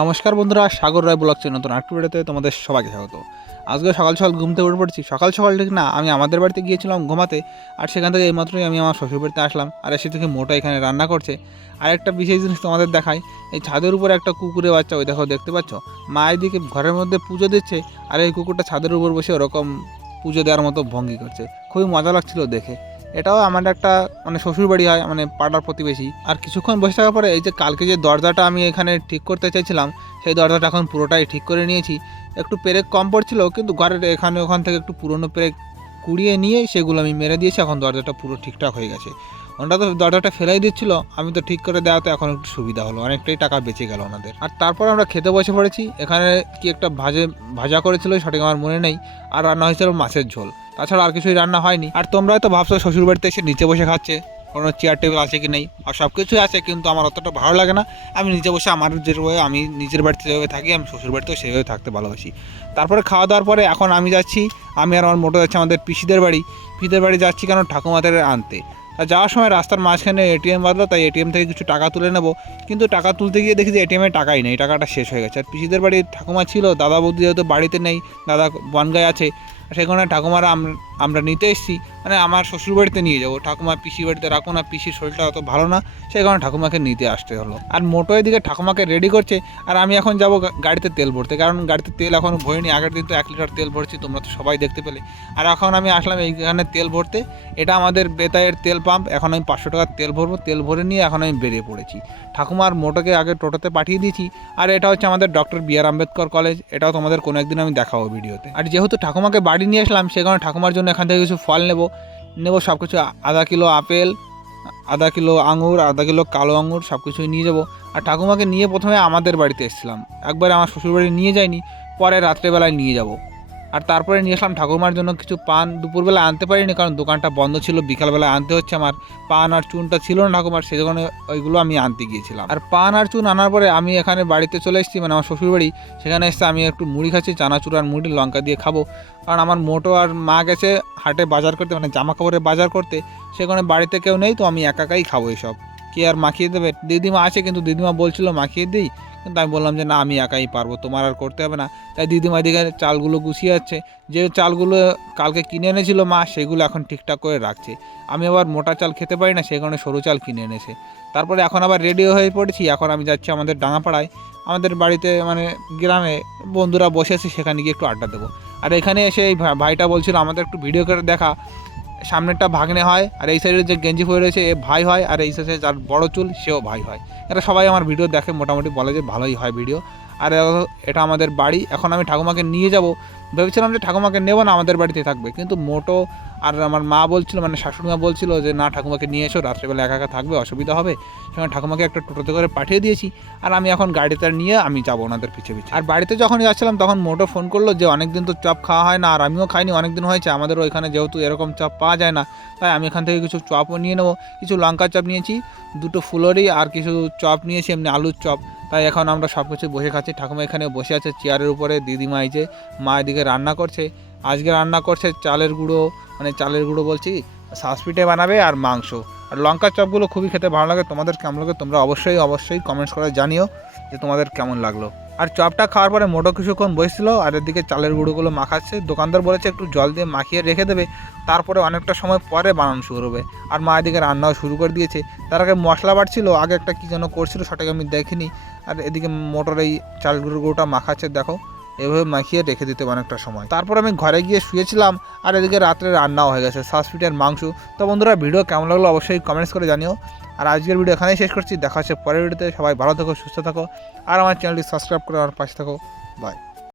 নমস্কার বন্ধুরা, সাগর রায় ব্লগ নতুন আরেকটি তোমাদের সবাইকে স্বাগত। আজকে সকাল সকাল ঘুমতে উঠে পড়ছি। সকাল সকাল ঠিক না, আমি আমাদের বাড়িতে গিয়েছিলাম ঘুমাতে, আর সেখান থেকে এইমাত্রই আমি আমার শ্বশুর বাড়িতে আসলাম, আর এসে থেকে মোটা এখানে রান্না করছে। আর একটা বিশেষ জিনিস তোমাদের দেখাই, এই ছাদের উপরে একটা কুকুরের বাচ্চা, ওই দেখো, দেখতে পাচ্ছ? মা এদিকে ঘরের মধ্যে পুজো দিচ্ছে, আর এই কুকুরটা ছাদের উপর বসে ওরকম পুজো দেওয়ার মতো ভঙ্গি করছে। খুবই মজা লাগছিল দেখে। এটাও আমার একটা মানে শ্বশুর বাড়ি হয় মানে পাড়ার প্রতিবেশী। আর কিছুক্ষণ বসে থাকার পরে এই যে কালকে যে দরজাটা আমি এখানে ঠিক করতে চাইছিলাম, সেই দরজাটা এখন পুরোটাই ঠিক করে নিয়েছি। একটু পেরেক কম পড়ছিল, কিন্তু ঘরের এখানে ওখান থেকে একটু পুরনো পেরেক কুড়িয়ে নিয়ে সেগুলো আমি মেরে দিয়েছি, এখন দরজাটা পুরো ঠিকঠাক হয়ে গেছে। ওনারা তো দরজাটা ফেলাই দিচ্ছিল, আমি তো ঠিক করে দেওয়াতে এখন একটু সুবিধা হলো, অনেকটাই টাকা বেঁচে গেল ওনাদের। আর তারপর আমরা খেতে বসে পড়েছি, এখানে কি একটা ভাজে, ভাজা করেছিল সঠিক আমার মনে নেই। আর রান্না হয়েছিল মাছের ঝোল। তাছাড়া আর কিছুই রান্না হয়নি। আর তোমরা তো ভাবছ শ্বশুর বাড়িতে এসে নিচে বসে খাচ্ছে। কোনো চেয়ার টেবিল আছে কি নেই? আর সব কিছুই আছে, কিন্তু আমার অতটা ভালো লাগে না। আমি নিচে বসে আমার যেভাবে, আমি নিজের বাড়িতে যেভাবে থাকি, আমি শ্বশুর বাড়িতেও সেভাবে থাকতে ভালোবাসি। তারপরে খাওয়া দাওয়ার পরে এখন আমি যাচ্ছি, আমি আর আমার মোটো যাচ্ছি আমাদের পিসিদের বাড়ি। পিসিদের বাড়ি যাচ্ছি কেন? ঠাকুমাদের আনতে। আর যাওয়ার সময় রাস্তার মাঝখানে এটিএম বাদলো তাই এটিএম থেকে কিছু টাকা তুলে নেব। কিন্তু টাকা তুলতে গিয়ে দেখি যে এটিএমে টাকাই নেই, টাকাটা শেষ হয়ে গেছে। আর পিসিদের বাড়ির ঠাকুমা ছিল, দাদা বৌদি যেহেতু বাড়িতে নেই, দাদা বনগায় আছে সেখানে ঠাকুমারা আমরা নিতে এসেছি। মানে আমার শ্বশুর বাড়িতে নিয়ে যাব। ঠাকুমা পিসির বাড়িতে রাখো না, পিসির শরীরটা অত ভালো না। সেই কারণে ঠাকুমাকে নিতে আসতে হলো। আর মোটো এদিকে ঠাকুমাকে রেডি করছে। আর আমি এখন যাব গাড়িতে তেল ভরতে। কারণ গাড়িতে তেল এখন ভরিনি। আগের দিন তো এক লিটার তেল ভরছি, তোমরা তো সবাই দেখতে পেলে। আর এখন আমি আসলাম এইখানে তেল ভরতে। এটা আমাদের বেতায়ের তেল পাম্প। এখন আমি পাঁচশো টাকার তেল ভরবো। তেল ভরে নিয়ে এখন আমি বেরিয়ে পড়েছি। ঠাকুমার মোটোকে আগে টোটোতে পাঠিয়ে দিয়েছি। আর এটা হচ্ছে আমাদের doctor B R Ambedkar college এটাও তোমাদের কোনো একদিন আমি দেখাবো ভিডিওতে আর যেহেতু ঠাকুমাকে বাড়ি নিয়ে আসলাম, সে কারণে ঠাকুমার জন্য এখান থেকে কিছু ফল নেব। নেব সব কিছু আধা কিলো আপেল, আধা কিলো আঙুর, আধা কিলো কালো আঙুর সব কিছুই নিয়ে যাব। আর ঠাকুমাকে নিয়ে প্রথমে আমাদের বাড়িতে এসেছিলাম। একবার আমার শ্বশুরবাড়ি নিয়ে যায়নি পরে রাত্রেবেলায় নিয়ে যাব। আর তারপরে নিয়ে আসলাম ঠাকুমার জন্য কিছু পান। দুপুরবেলা আনতে পারিনি কারণ দোকানটা বন্ধ ছিল, বিকালবেলা আনতে হচ্ছে আমার। পান আর চুনটা ছিল না ঠাকুমার সেই জন্য ওইগুলো আমি আনতে গিয়েছিলাম। আর পান আর চুন আনার পরে আমি এখানে বাড়িতে চলে এসেছি মানে আমার শ্বশুরবাড়ি। সেখানে এসে আমি একটু মুড়ি খাচ্ছি, চানাচুর আর মুড়ি, লঙ্কা দিয়ে খাব। কারণ আমার মোটো আর মা গেছে হাটে বাজার করতে মানে জামা কাপড়ের বাজার করতে। সেখানে বাড়িতে কেউ নেই, তো আমি একাকাই খাব এসব। কে আর মাখিয়ে দেবে? দিদিমা আছে কিন্তু দিদিমা বলছিল মাখিয়ে দিই। কিন্তু আমি বললাম যে না, আমি একাই পারব, তোমার আর করতে হবে না। তাই দিদিমা এদিকে চালগুলো গুছিয়ে যাচ্ছে যে চালগুলো কালকে কিনে এনেছিল মা, সেগুলো এখন ঠিকঠাক করে রাখছে। আমি আবার মোটা চাল খেতে পারি না, সেই কারণে সরু চাল কিনে এনেছে। তারপরে এখন আবার রেডি হয়ে পড়েছি। এখন আমি যাচ্ছি আমাদের ডাঙাপাড়ায়। আমাদের বাড়িতে মানে গ্রামে বন্ধুরা বসে আছে, সেখানে গিয়ে একটু আড্ডা দেবো। আর এখানে এসে এই ভাইটা বলছিল, আমাদের একটু ভিডিও করে দেখা। সামনেরটা ভাগ্নে হয়, আর এই সাইডে যে গেঞ্জি পরে রয়েছে, এ ভাই হয়, আর এই সাইডে যার বড় চুল, সেও ভাই হয়। এটা সবাই আমার ভিডিও দেখে মোটামুটি বলে যে ভালোই হয় ভিডিও আর এটা আমাদের বাড়ি, এখন আমি ঠাকুমাকে নিয়ে যাব। ভেবেছিলাম যে ঠাকুমাকে নেব না, আমাদের বাড়িতে থাকবে। কিন্তু মোটো আর আমার মা বলছিল মানে শাশুড়ি মা বলছিল যে, না, ঠাকুমাকে নিয়ে এসো, রাত্রেবেলা একা একা থাকবে, অসুবিধা হবে। সেখানে ঠাকুমাকে একটা টোটোতে করে পাঠিয়ে দিয়েছি। আর আমি এখন গাড়িতে নিয়ে আমি যাব ওনাদের পিছে পিছে। আর বাড়িতে যখন যাচ্ছিলাম, তখন মোটো ফোন করল যে, অনেকদিন তো চপ খাওয়া হয় না, আর আমিও খাইনি, অনেকদিন হয়েছে, আমাদের ওইখানে যেহেতু এরকম চপ পাওয়া যায় না, তাই আমি এখান থেকে কিছু চপও নিয়ে নেব। কিছু লঙ্কা চপ নিয়েছি, দুটো ফুলরি আর কিছু চপ নিয়েছি, এমনি আলুর চপ। তাই এখন আমরা সব কিছু বসে খাচ্ছি। ঠাকুমা এখানে বসে আছে, চেয়ারের উপরে, দিদিমা এই যে মা এদিকে রান্না করছে। আজকে রান্না করছে চালের গুঁড়ো মানে চালের গুঁড়ো বলছি সাসপিটে বানাবে আর মাংস। আর লঙ্কা চপগুলো খুবই খেতে ভালো লাগে, তোমাদের কেমন লাগে তোমরা অবশ্যই অবশ্যই কমেন্টস করে জানিও যে তোমাদের কেমন লাগল। আর চপটা খাওয়ার পরে মোটো কিছুক্ষণ বসছিল, আর এদিকে চালের গুঁড়োগুলো মাখাচ্ছে। দোকানদার বলেছে একটু জল দিয়ে মাখিয়ে রেখে দেবে, তারপরে অনেকটা সময় পরে বানানো শুরু হবে আর মা এদিকে রান্নাও শুরু করে দিয়েছে। তার আগে মশলা বাটছিল আগে একটা কী যেন করছিল সঠিক আমি দেখিনি। আর এদিকে মোটর এই চাল গুঁড়ো গুঁড়োটা মাখাচ্ছে, দেখো। এভাবে মাখিয়ে রেখে দিতে অনেকটা সময়। তারপর আমি ঘরে গিয়ে শুয়েছিলাম আর এদিকে রাত্রে রান্নাও হয়ে গেছে সাসপিটের মাংস। তো বন্ধুরা, ভিডিও কেমন লাগল অবশ্যই কমেন্টস করে জানিও। আর আজকের ভিডিও এখানেই শেষ করছি, দেখা হচ্ছে পরের ভিডিওতে সবাই ভালো থাকো, সুস্থ থাকো। আর আমার চ্যানেলটি সাবস্ক্রাইব করে আমার পাশে থাকো। বাই